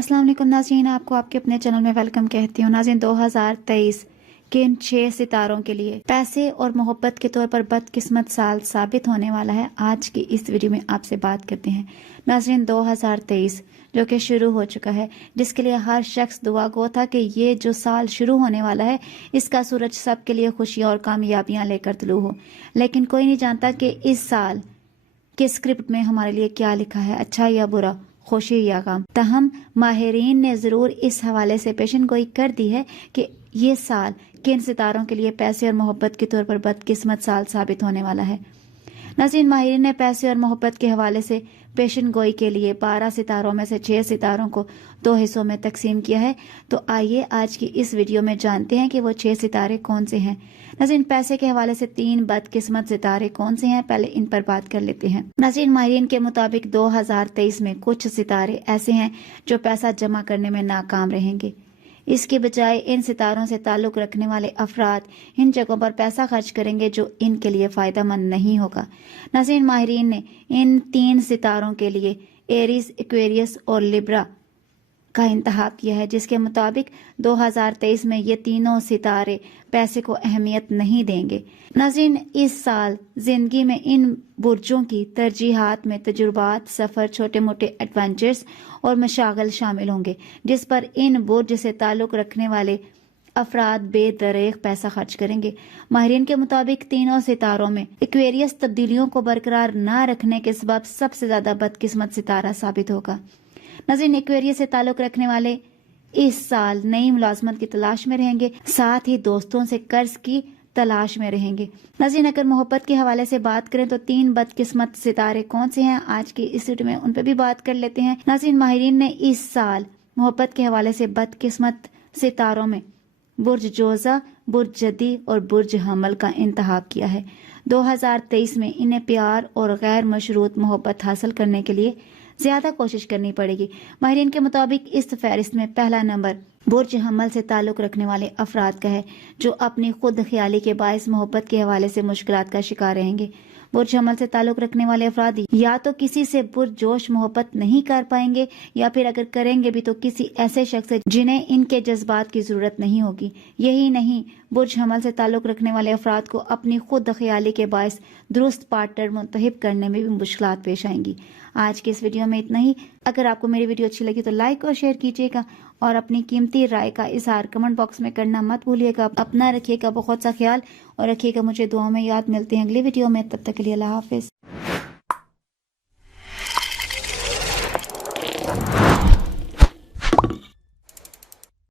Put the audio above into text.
السلام علیکم ناظرین، آپ کو آپ کے اپنے چینل میں ویلکم کہتی ہوں۔ ناظرین، 2023 کن 6 ستاروں کے لیے پیسے اور محبت کے طور پر بدقسمت سال ثابت ہونے والا ہے، آج کی اس ویڈیو میں آپ سے بات کرتے ہیں۔ ناظرین، 2023 جو کہ شروع ہو چکا ہے، جس کے لیے ہر شخص دعا گو تھا کہ یہ جو سال شروع ہونے والا ہے اس کا سورج سب کے لیے خوشیاں اور کامیابیاں لے کر طلوع ہو، لیکن کوئی نہیں جانتا کہ اس سال کے اسکرپٹ میں ہمارے لیے کیا لکھا ہے، اچھا یا برا، خوشی یا غم۔ تاہم ماہرین نے ضرور اس حوالے سے پیشن گوئی کر دی ہے کہ یہ سال کن ستاروں کے لیے پیسے اور محبت کے طور پر بدقسمت سال ثابت ہونے والا ہے۔ ناظرین، ماہرین نے پیسے اور محبت کے حوالے سے پیشن گوئی کے لیے 12 ستاروں میں سے 6 ستاروں کو 2 حصوں میں تقسیم کیا ہے، تو آئیے آج کی اس ویڈیو میں جانتے ہیں کہ وہ 6 ستارے کون سے ہیں۔ ناظرین، پیسے کے حوالے سے 3 بدقسمت ستارے کون سے ہیں، پہلے ان پر بات کر لیتے ہیں۔ ناظرین، ماہرین کے مطابق 2023 میں کچھ ستارے ایسے ہیں جو پیسہ جمع کرنے میں ناکام رہیں گے۔ اس کے بجائے ان ستاروں سے تعلق رکھنے والے افراد ان جگہوں پر پیسہ خرچ کریں گے جو ان کے لیے فائدہ مند نہیں ہوگا۔ ناظرین، ماہرین نے ان 3 ستاروں کے لیے ایریز، ایکویریس اور لیبرا کا انتخاب کیا ہے، جس کے مطابق 2023 میں یہ تینوں ستارے پیسے کو اہمیت نہیں دیں گے۔ ناظرین، اس سال زندگی میں ان برجوں کی ترجیحات میں تجربات، سفر، چھوٹے موٹے ایڈونچرز اور مشاغل شامل ہوں گے، جس پر ان برج سے تعلق رکھنے والے افراد بے دریغ پیسہ خرچ کریں گے۔ ماہرین کے مطابق تینوں ستاروں میں ایکویریس تبدیلیوں کو برقرار نہ رکھنے کے سبب سب سے زیادہ بدقسمت ستارہ ثابت ہوگا۔ ناظرین، ایکویریس سے تعلق رکھنے والے اس سال نئی ملازمت کی تلاش میں رہیں گے، ساتھ ہی دوستوں سے قرض کی تلاش میں رہیں گے۔ ناظرین، اگر محبت کے حوالے سے بات کریں تو 3 بدقسمت ستارے کون سے ہیں، آج کی اس ویڈیو میں ان پہ بھی بات کر لیتے ہیں۔ ناظرین، ماہرین نے اس سال محبت کے حوالے سے بدقسمت ستاروں میں برج جوزہ، برج جدی اور برج حمل کا انتخاب کیا ہے۔ 2023 میں انہیں پیار اور غیر مشروط محبت حاصل کرنے کے لیے زیادہ کوشش کرنی پڑے گی۔ ماہرین کے مطابق اس فہرست میں پہلا نمبر برج حمل سے تعلق رکھنے والے افراد کا ہے، جو اپنی خود خیالی کے باعث محبت کے حوالے سے مشکلات کا شکار رہیں گے۔ برج حمل سے تعلق رکھنے والے افراد یا تو کسی سے پرجوش محبت نہیں کر پائیں گے، یا پھر اگر کریں گے بھی تو کسی ایسے شخص سے جنہیں ان کے جذبات کی ضرورت نہیں ہوگی۔ یہی نہیں، برج حمل سے تعلق رکھنے والے افراد کو اپنی خود خیالی کے باعث درست پارٹنر منتخب کرنے میں بھی مشکلات پیش آئیں گی۔ آج کے اس ویڈیو میں اتنا ہی۔ اگر آپ کو میری ویڈیو اچھی لگی تو لائک اور شیئر کیجیے گا، اور اپنی قیمتی رائے کا اظہار کمنٹ باکس میں کرنا مت بھولیے گا۔ اپنا رکھیے گا بہت سا خیال، اور رکھیے گا مجھے دعاؤں میں یاد۔ ملتے ہیں اگلی ویڈیو میں، تب تک کے لیے اللہ حافظ۔